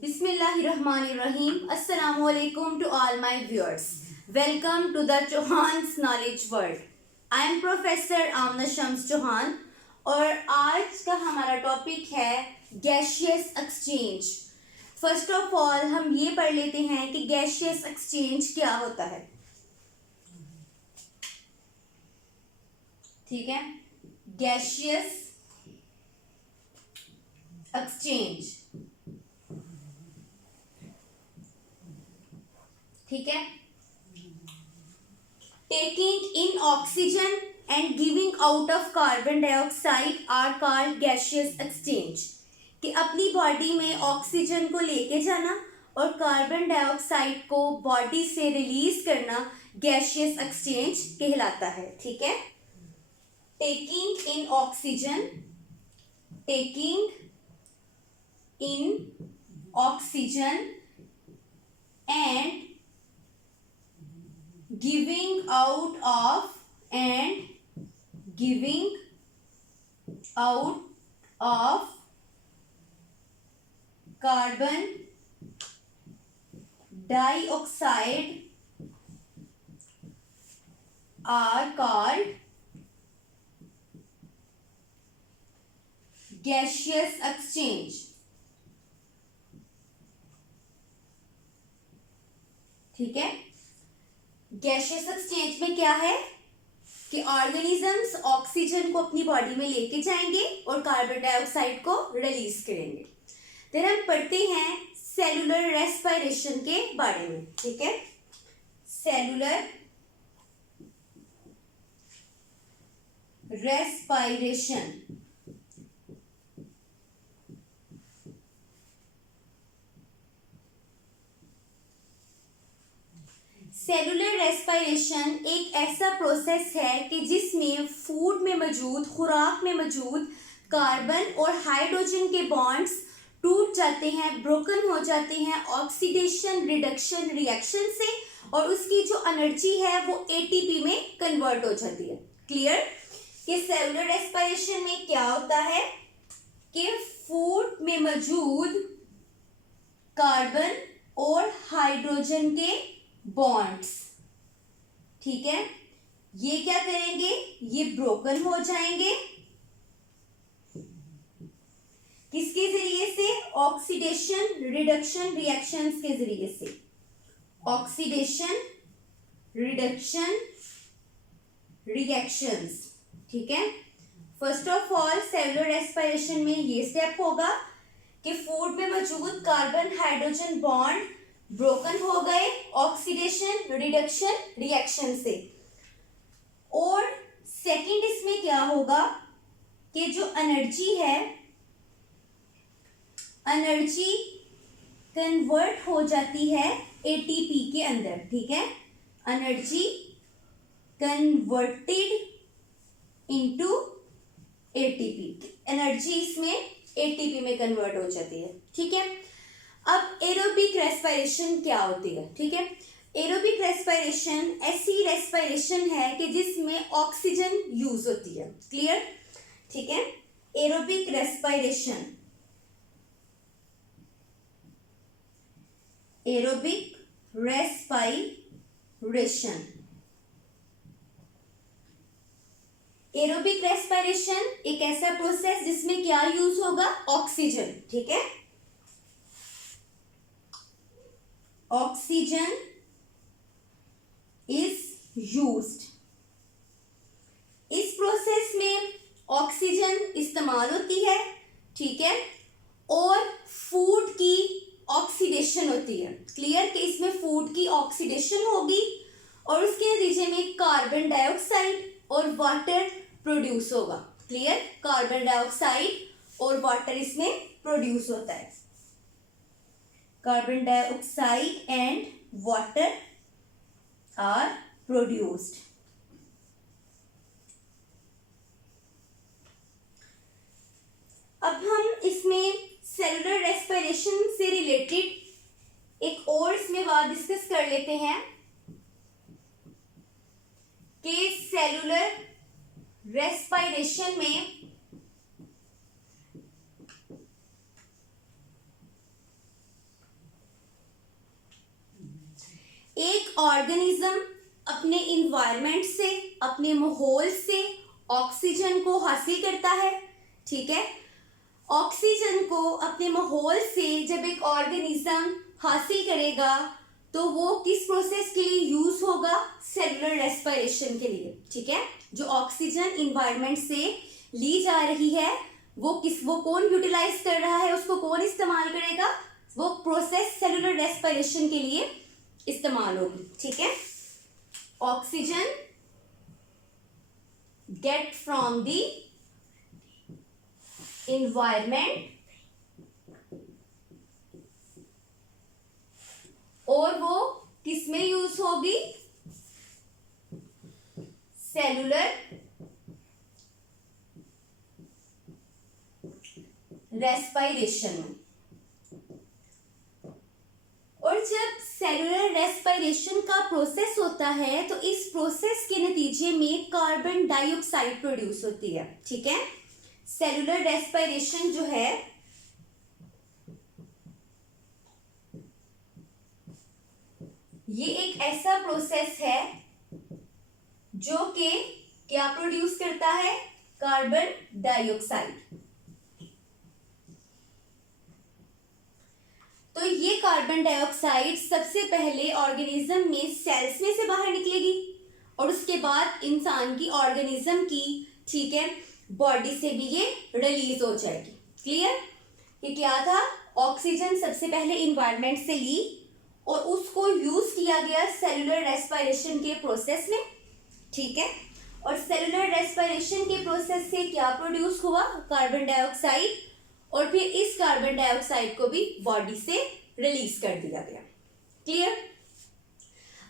Bismillahirrahmanirrahim. Assalamu alaikum to all my viewers. Welcome to the Chauhan's Knowledge World. I am Professor Amna Shams Chauhan और आज का हमारा topic है gaseous exchange. First of all हम ये पढ़ लेते हैं कि गैशियस एक्सचेंज क्या होता है. ठीक है, गैशियस एक्सचेंज. ठीक है, taking in oxygen and giving out of carbon dioxide are called gaseous exchange. कि अपनी बॉडी में ऑक्सीजन को लेके जाना और कार्बन डाइऑक्साइड को बॉडी से रिलीज करना गैशियस एक्सचेंज कहलाता है. ठीक है, taking in oxygen, taking in oxygen and giving out of carbon dioxide are called gaseous exchange. ठीक है, गैशियस एक्सचेंज में क्या है कि ऑर्गेनिजम्स ऑक्सीजन को अपनी बॉडी में लेके जाएंगे और कार्बन डाइऑक्साइड को रिलीज करेंगे. फिर हम पढ़ते हैं सेलुलर रेस्पिरेशन के बारे में. ठीक है, सेलुलर रेस्पिरेशन. सेलुलर रेस्पिरेशन एक ऐसा प्रोसेस है कि जिसमें फूड में मौजूद, खुराक में मौजूद कार्बन और हाइड्रोजन के बॉन्ड्स टूट जाते हैं, ब्रोकन हो जाते हैं ऑक्सीडेशन रिडक्शन रिएक्शन से, और उसकी जो एनर्जी है वो एटीपी में कन्वर्ट हो जाती है. क्लियर? कि सेलुलर रेस्पिरेशन में क्या होता है कि फूड में मौजूद कार्बन और हाइड्रोजन के बॉन्ड्स, ठीक है, ये क्या करेंगे, ये ब्रोकन हो जाएंगे. किसके जरिए से? ऑक्सीडेशन रिडक्शन रिएक्शंस के जरिए से. Oxidation reduction reactions. ठीक है, first of all cellular respiration में ये स्टेप होगा कि फूड में मौजूद कार्बन हाइड्रोजन बॉन्ड ब्रोकन हो गए ऑक्सीडेशन रिडक्शन रिएक्शन से. और सेकंड इसमें क्या होगा कि जो एनर्जी है, एनर्जी कन्वर्ट हो जाती है एटीपी के अंदर. ठीक है, energy converted into ATP. Energy इसमें एटीपी में कन्वर्ट हो जाती है. ठीक है, अब एरोबिक रेस्पिरेशन क्या होती है? ठीक है, एरोबिक रेस्पिरेशन ऐसी रेस्पिरेशन है कि जिसमें ऑक्सीजन यूज होती है. क्लियर? ठीक है, aerobic respiration, aerobic respiration. Aerobic respiration एक ऐसा प्रोसेस जिसमें क्या यूज होगा? ऑक्सीजन. ठीक है, ऑक्सीजन इज यूज्ड. इस प्रोसेस में ऑक्सीजन इस्तेमाल होती है. ठीक है, और फूड की ऑक्सीडेशन होती है. क्लियर? कि इसमें फूड की ऑक्सीडेशन होगी और उसके नतीजे में कार्बन डाइऑक्साइड और वाटर प्रोड्यूस होगा. क्लियर? कार्बन डाइऑक्साइड और वाटर इसमें प्रोड्यूस होता है. Carbon dioxide and water are produced. अब हम इसमें सेलुलर रेस्पिरेशन से रिलेटेड एक और इसमें बात डिस्कस कर लेते हैं कि सेलुलर रेस्पिरेशन में ऑर्गेनिज्म अपने इन्वायरमेंट से, अपने माहौल से ऑक्सीजन को हासिल करता है, ठीक है। ऑक्सीजन को अपने माहौल से जब एक ऑर्गेनिज्म हासिल करेगा तो वो किस प्रोसेस के लिए यूज होगा? सेलुलर रेस्पिरेशन के लिए, ठीक है। जो ऑक्सीजन इन्वायरमेंट से ली जा रही है वो कौन यूटिलाइज कर रहा है, उसको कौन इस्तेमाल करेगा? वो प्रोसेस सेलुलर रेस्पिरेशन के लिए इस्तेमाल होगी, ठीक है। Oxygen get from the environment और वो किसमें यूज होगी? सेलुलर रेस्पिरेशन में। और जब सेलुलर रेस्पिरेशन का प्रोसेस होता है तो इस प्रोसेस के नतीजे में कार्बन डाइऑक्साइड प्रोड्यूस होती है, ठीक है। सेलुलर रेस्पिरेशन जो है ये एक ऐसा प्रोसेस है जो कि क्या प्रोड्यूस करता है? Carbon dioxide. तो ये कार्बन डाइऑक्साइड सबसे पहले ऑर्गेनिज्म में सेल्स में से बाहर निकलेगी और उसके बाद इंसान की ऑर्गेनिज्म की, ठीक है, बॉडी से भी ये रिलीज हो जाएगी। क्लियर? ये क्या था? ऑक्सीजन सबसे पहले इन्वायरमेंट से ली और उसको यूज किया गया सेलुलर रेस्पिरेशन के प्रोसेस में, ठीक है। और सेलुलर रेस्पिरेशन के प्रोसेस से क्या प्रोड्यूस हुआ? Carbon dioxide. और फिर इस कार्बन डाइऑक्साइड को भी बॉडी से रिलीज कर दिया गया। क्लियर?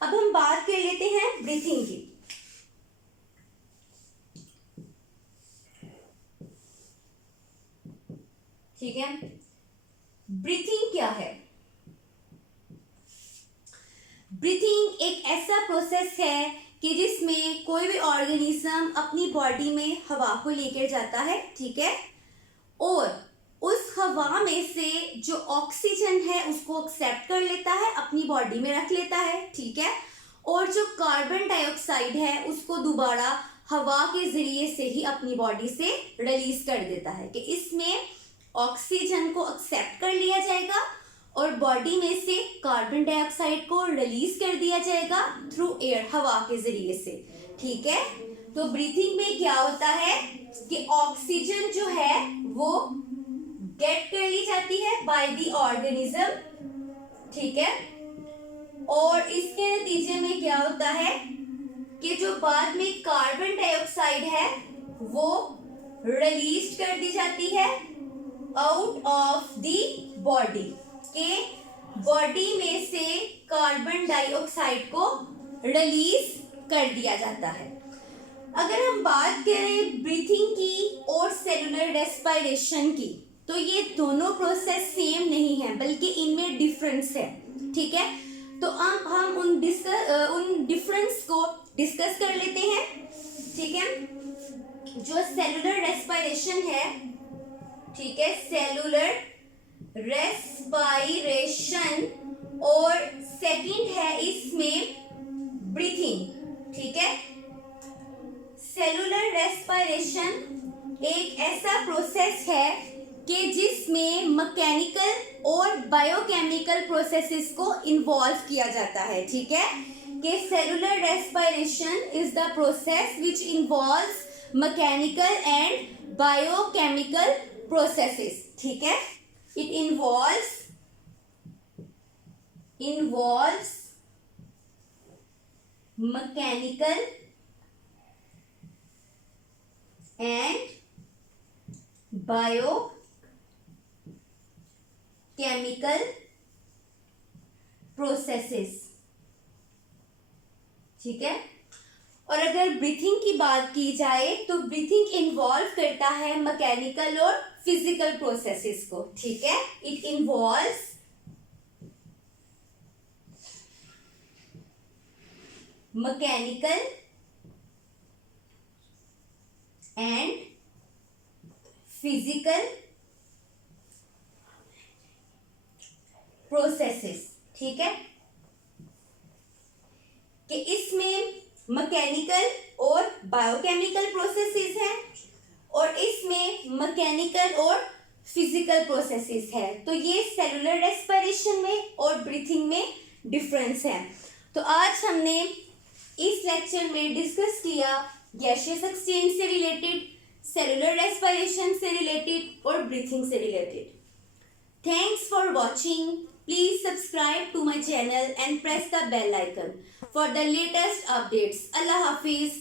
अब हम बात कर लेते हैं ब्रीथिंग की। ठीक है, ब्रीथिंग क्या है? ब्रीथिंग एक ऐसा प्रोसेस है कि जिसमें कोई भी ऑर्गेनिज्म अपनी बॉडी में हवा को लेकर जाता है, ठीक है, और उस हवा में से जो ऑक्सीजन है उसको एक्सेप्ट कर लेता है, अपनी बॉडी में रख लेता है, ठीक है, और जो कार्बन डाइऑक्साइड है उसको दोबारा हवा के जरिए से ही अपनी बॉडी से रिलीज कर देता है कि इसमें ऑक्सीजन को एक्सेप्ट कर लिया जाएगा और बॉडी में से कार्बन डाइऑक्साइड को रिलीज कर दिया जाएगा थ्रू एयर, हवा के जरिए से, ठीक है। तो ब्रीथिंग में क्या होता है कि ऑक्सीजन जो है वो गेट कर ली जाती है बाय द ऑर्गेनिज्म, ठीक है, और इसके नतीजे में क्या होता है कि जो बाद में कार्बन डाइऑक्साइड है वो रिलीज कर दी जाती है आउट ऑफ द बॉडी, के बॉडी में से कार्बन डाइऑक्साइड को रिलीज कर दिया जाता है। अगर हम बात करें ब्रीथिंग की और सेलुलर रेस्पिरेशन की तो ये दोनों प्रोसेस सेम नहीं है बल्कि इनमें डिफरेंस है, ठीक है। तो अब हम उन डिफरेंस को डिस्कस कर लेते हैं, ठीक है। जो सेलुलर रेस्पिरेशन है, ठीक है, सेलुलर रेस्पिरेशन, और सेकंड है इसमें ब्रीथिंग, ठीक है। सेलुलर रेस्पिरेशन एक ऐसा प्रोसेस है कि जिसमें मैकेनिकल और बायोकेमिकल प्रोसेसेस को इन्वॉल्व किया जाता है, ठीक है, कि cellular respiration is the process which involves mechanical and biochemical processes, ठीक है। It involves mechanical and biochemical processes, ठीक है। और अगर ब्रीथिंग की बात की जाए तो ब्रीथिंग इन्वॉल्व करता है मैकेनिकल और फिजिकल प्रोसेसेस को, ठीक है। It involves mechanical and physical processes, ठीक है। मैकेनिकल और बायोकेमिकल प्रोसेसेस हैं और इसमें मैकेनिकल और फिजिकल प्रोसेसेस है। तो ये सेलुलर रेस्पिरेशन में और ब्रीथिंग में डिफरेंस है। तो आज हमने इस लेक्चर में डिस्कस किया गैसियस एक्सचेंज से रिलेटेड, सेलुलर रेस्पिरेशन से रिलेटेड और ब्रीथिंग से related. Thanks for watching. Please subscribe to my channel and press the bell icon for the latest updates. Allah Hafiz.